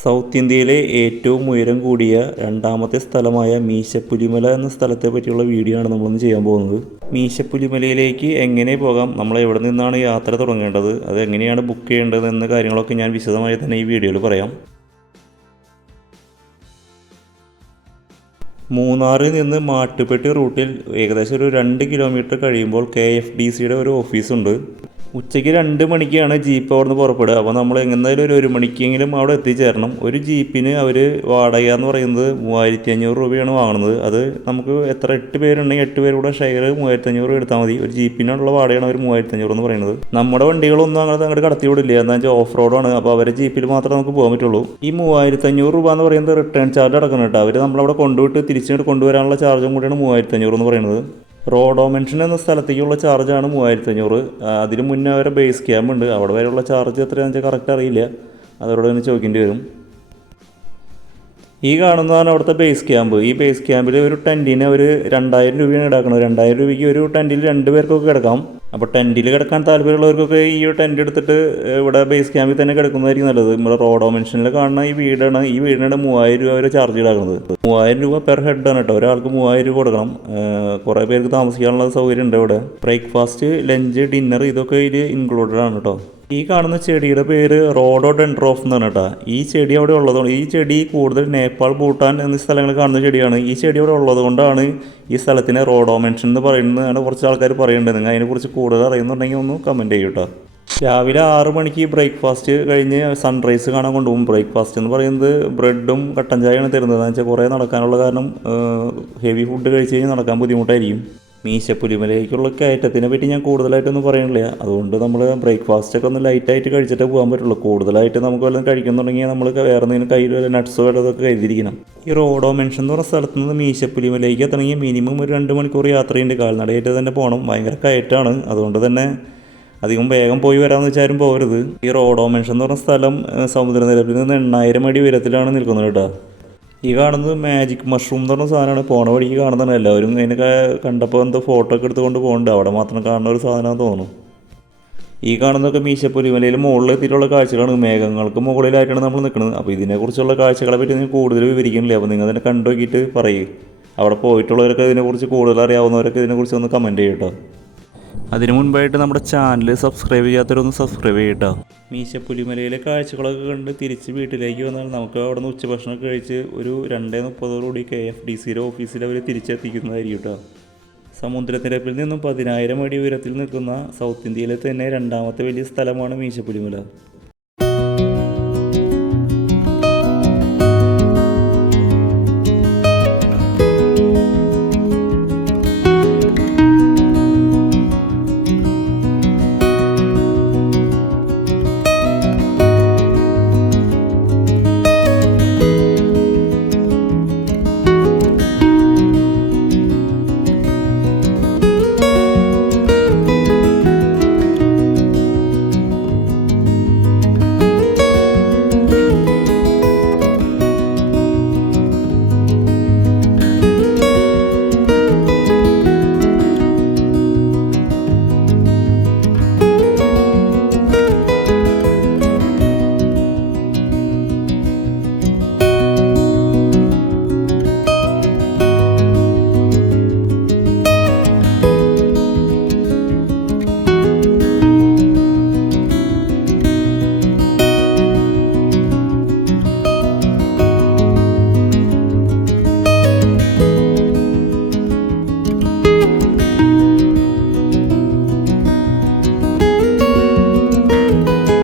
South ഇന്ത്യയിലെ ഏറ്റവും ഉയരം കൂടിയ രണ്ടാമത്തെ സ്ഥലമായ മീശപ്പുലിമല എന്ന സ്ഥലത്തെ പറ്റിയുള്ള വീഡിയോ ആണ് നമ്മളൊന്ന് ചെയ്യാൻ പോകുന്നത്. മീശപ്പുലിമലയിലേക്ക് എങ്ങനെ പോകാം, നമ്മൾ എവിടെ നിന്നാണ് യാത്ര തുടങ്ങേണ്ടത്, അത് എങ്ങനെയാണ് ബുക്ക് ചെയ്യേണ്ടത് എന്ന കാര്യങ്ങളൊക്കെ ഞാൻ വിശദമായി തന്നെ ഈ വീഡിയോയിൽ പറയാം. മൂന്നാറിൽ നിന്ന് മാട്ടുപ്പെട്ടി റൂട്ടിൽ ഏകദേശം ഒരു 2 കിലോമീറ്റർ കഴിയുമ്പോൾ KFDCയുടെ ഒരു ഓഫീസുണ്ട്. ഉച്ചയ്ക്ക് 2 മണിക്കാണ് ജീപ്പ് അവിടെ നിന്ന് പുറപ്പെടുക. അപ്പോൾ നമ്മൾ എങ്ങനെയായാലും ഒരു 1 മണിക്കെങ്കിലും അവിടെ എത്തിച്ചേരണം. ഒരു ജീപ്പിന് അവർ വാടക എന്ന് പറയുന്നത് 3500 രൂപയാണ് വാങ്ങുന്നത്. അത് നമുക്ക് എത്ര 8 പേരുണ്ടെങ്കിൽ 8 പേരുടെ ഷെയർ 3500 എടുത്താൽ മതി. ഒരു ജീപ്പിനുള്ള വാടകയാണ് അവർ 3500 എന്ന് പറയുന്നത്. നമ്മുടെ വണ്ടികളൊന്നും അങ്ങോട്ട് കടത്തി വിടില്ല, എന്താ വെച്ചാൽ ഓഫ് റോഡാണ്. അപ്പോൾ അവരെ ജീപ്പിൽ മാത്രമേ നമുക്ക് പോകാൻ പറ്റുള്ളൂ. ഈ 3500 രൂപ എന്ന് പറയുന്നത് റിട്ടേൺ ചാർജ് അടക്കണം കേട്ടോ. അവർ നമ്മളവിടെ കൊണ്ടുവിട്ട് തിരിച്ചിട്ട് കൊണ്ടുവരാനുള്ള ചാർജും കൂടിയാണ് 3500 എന്ന് പറയുന്നത്. റോഡോ മെൻഷൻ എന്ന സ്ഥലത്തേക്കുള്ള ചാർജാണ് 3500. അതിന് മുന്നേ അവരെ ബേസ് ക്യാമ്പ് ഉണ്ട്, അവിടെ വരെയുള്ള ചാർജ് എത്രയാണെന്ന് വെച്ചാൽ കറക്റ്റ് അറിയില്ല, അതോടെ തന്നെ ചോദിക്കേണ്ടി വരും. ഈ കാണുന്നതാണ് അവിടുത്തെ ബേസ് ക്യാമ്പ്. ഈ ബേസ് ക്യാമ്പിൽ ഒരു ടെൻറ്റിന് അവർ 2000 രൂപയാണ് ഈടാക്കുന്നത്. 2000 രൂപയ്ക്ക് ഒരു ടെൻറ്റിൽ 2 പേർക്കൊക്കെ കിടക്കാം. അപ്പോൾ ടെൻറ്റിൽ കിടക്കാൻ താല്പര്യമുള്ളവർക്കൊക്കെ ഈ ടെൻറ്റ് എടുത്തിട്ട് ഇവിടെ ബേസ് ക്യാമ്പിൽ തന്നെ കിടക്കുന്നതായിരിക്കും നല്ലത്. നമ്മുടെ റോഡോ മെൻഷനിൽ കാണുന്ന ഈ വീടാണ്. ഈ വീടിനാണ് 3000 രൂപ അവർ ചാർജ് ഈടാക്കുന്നത്. 3000 രൂപ പെർ ഹെഡാണ് കേട്ടോ. ഒരാൾക്ക് 3000 രൂപ കൊടുക്കണം. കുറേ പേർക്ക് താമസിക്കാനുള്ള സൗകര്യം ഉണ്ട് ഇവിടെ. ബ്രേക്ക്ഫാസ്റ്റ്, ലഞ്ച്, ഡിന്നർ ഇതൊക്കെ ഇതിൽ ഇൻക്ലൂഡഡ് ആണ് കേട്ടോ. ഈ കാണുന്ന ചെടിയുടെ പേര് റോഡോഡെൻഡ്രോഫ് എന്നാണ് കേട്ടോ. ഈ ചെടി അവിടെ ഉള്ളതുകൊണ്ട്, ഈ ചെടി കൂടുതൽ നേപ്പാൾ, ഭൂട്ടാൻ എന്നീ സ്ഥലങ്ങളിൽ കാണുന്ന ചെടിയാണ്. ഈ ചെടി അവിടെ ഉള്ളത് കൊണ്ടാണ് ഈ സ്ഥലത്തിനെ റോഡോ മെൻഷൻ എന്ന് പറയുന്നതാണ് കുറച്ച് ആൾക്കാർ പറയുന്നുണ്ട്. നിങ്ങൾ അതിനെക്കുറിച്ച് കൂടുതൽ അറിയുന്നുണ്ടെങ്കിൽ ഒന്ന് കമൻറ്റ് ചെയ്യൂ കേട്ടോ. രാവിലെ 6 മണിക്ക് ബ്രേക്ക്ഫാസ്റ്റ് കഴിഞ്ഞ് സൺറൈസ് കാണാൻ കൊണ്ടുപോകും. ബ്രേക്ക്ഫാസ്റ്റ് എന്ന് പറയുന്നത് ബ്രെഡും കട്ടൻ ചായയാണ് തരുന്നത്. എന്ന് വെച്ചാൽ കുറേ നടക്കാനുള്ള കാരണം ഹെവി ഫുഡ് കഴിച്ച് കഴിഞ്ഞാൽ നടക്കാൻ ബുദ്ധിമുട്ടായിരിക്കും. മീശപ്പുലിമലയിലേക്കുള്ള കയറ്റത്തിനെ പറ്റി ഞാൻ കൂടുതലായിട്ടൊന്നും പറയണില്ല. അതുകൊണ്ട് നമ്മൾ ബ്രേക്ക്ഫാസ്റ്റൊക്കെ ഒന്ന് ലൈറ്റായിട്ട് കഴിച്ചിട്ടേ പോകാൻ പറ്റുള്ളൂ. കൂടുതലായിട്ട് നമുക്ക് വല്ലതും കഴിക്കുന്നുണ്ടെങ്കിൽ നമ്മൾ വേറെ എന്തെങ്കിലും കയ്യിൽ വല്ല നട്ട്സോ വല്ലതൊക്കെ കരുതിയിരിക്കണം. ഈ റോഡോ മെൻഷൻ എന്ന് പറഞ്ഞ സ്ഥലത്ത് നിന്ന് മീശപ്പുലിമലയിലേക്ക് എത്തണമെങ്കിൽ മിനിമം ഒരു 2 മണിക്കൂർ യാത്രയുണ്ട്. കാൽനടയായിട്ട് തന്നെ പോകണം. ഭയങ്കര കയറ്റാണ്. അതുകൊണ്ട് തന്നെ അധികം വേഗം പോയി വരാമെന്ന് വെച്ചാലും പോകരുത്. ഈ റോഡോ മെൻഷൻ എന്ന് പറഞ്ഞ സ്ഥലം സമുദ്രനിരപ്പിൽ നിന്ന് 8000 അടി ഉയരത്തിലാണ് നിൽക്കുന്നത് കേട്ടോ. ഈ കാണുന്നത് മാജിക് മഷ്റൂം എന്ന് പറഞ്ഞ സാധനമാണ്. പോണ വഴിക്ക് കാണുന്നതാണ്. എല്ലാവരും അതിനൊക്കെ കണ്ടപ്പോൾ എന്തോ ഫോട്ടോ ഒക്കെ എടുത്തുകൊണ്ട് പോകുന്നുണ്ട്. അവിടെ മാത്രം കാണുന്ന ഒരു സാധനമാണെന്ന് തോന്നുന്നു. ഈ കാണുന്നതൊക്കെ മീശപ്പുലിമലയിൽ മുകളിൽ എത്തിയിട്ടുള്ള കാഴ്ചകളാണ്. മേഘങ്ങൾക്ക് മുകളിലായിട്ടാണ് നമ്മൾ നിൽക്കുന്നത്. അപ്പോൾ ഇതിനെക്കുറിച്ചുള്ള കാഴ്ചകളെ പറ്റി നിങ്ങൾ കൂടുതൽ വിവരിക്കുന്നില്ല. അപ്പോൾ നിങ്ങൾ അതിനെ കണ്ടു നോക്കിയിട്ട് പറയൂ. അവിടെ പോയിട്ടുള്ളവരൊക്കെ ഇതിനെക്കുറിച്ച് കൂടുതൽ അറിയാവുന്നവരൊക്കെ ഇതിനെക്കുറിച്ച് ഒന്ന് കമൻറ്റ് ചെയ്യട്ടോ. അതിനു മുൻപായിട്ട് നമ്മുടെ ചാനൽ സബ്സ്ക്രൈബ് ചെയ്യാത്തവരൊന്ന് സബ്സ്ക്രൈബ് ചെയ്യട്ടോ. മീശപ്പുലിമലയിലെ കാഴ്ചകളൊക്കെ കണ്ട് തിരിച്ച് വീട്ടിലേക്ക് വന്നാൽ നമുക്ക് അവിടെ നിന്ന് ഉച്ചഭക്ഷണമൊക്കെ കഴിച്ച് ഒരു 2:30 KFDCയുടെ ഓഫീസിൽ അവർ തിരിച്ചെത്തിക്കുന്നതായിരിക്കും കേട്ടോ. സമുദ്രനിരപ്പിൽ നിന്നും 10000 അടി ഉയരത്തിൽ നിൽക്കുന്ന സൗത്ത് ഇന്ത്യയിലെ തന്നെ 2ാമത്തെ വലിയ സ്ഥലമാണ് മീശപ്പുലിമല.